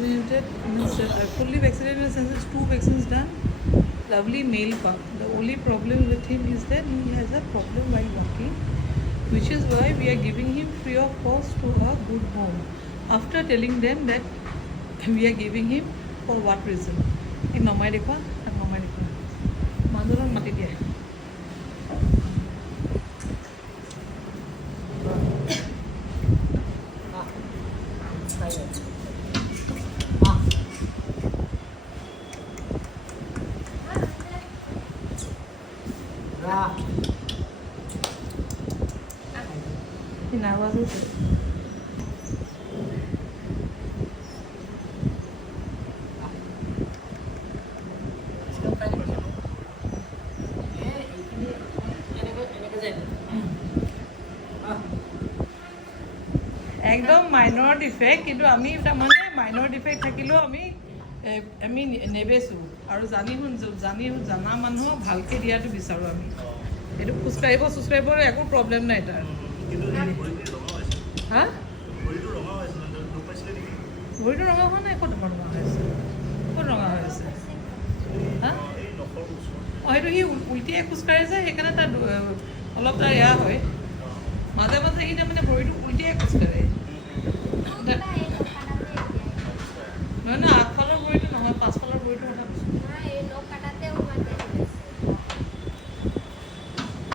vaccinated, means fully vaccinated in the sense it's 2 vaccines done. Lovely male pup. The only problem with him is that he has a problem while walking, which is why we are giving him free of cost to a good home. After telling them that we are giving him for what reason. In Nomai Dekha, Manduran Matidia. একদম minor defect, কিন্তু আমি তাৰমানে minor defect থাকিলেও আমি নেবেচোঁ আৰু জানা মানুহক ভালকৈ দিয়াটো বিচাৰোঁ আমি। এইটো খোজকাঢ়িবৰ একো প্ৰব্লেম নাই তাৰ। হা ভৰিটো ৰঙা হোৱা নাই, ক'ত ৰঙা হৈ আছে? ক'ত ৰঙা হৈ আছে? হা অঁ, সেইটো সি উল্টিয়ে খোজকাঢ়ে যে, সেইকাৰণে তাৰ অলপ তাৰ এয়া হয়। মাজে মাজে সি তাৰমানে ভৰিটো উল্টিয়ে খোজকাঢ়ে।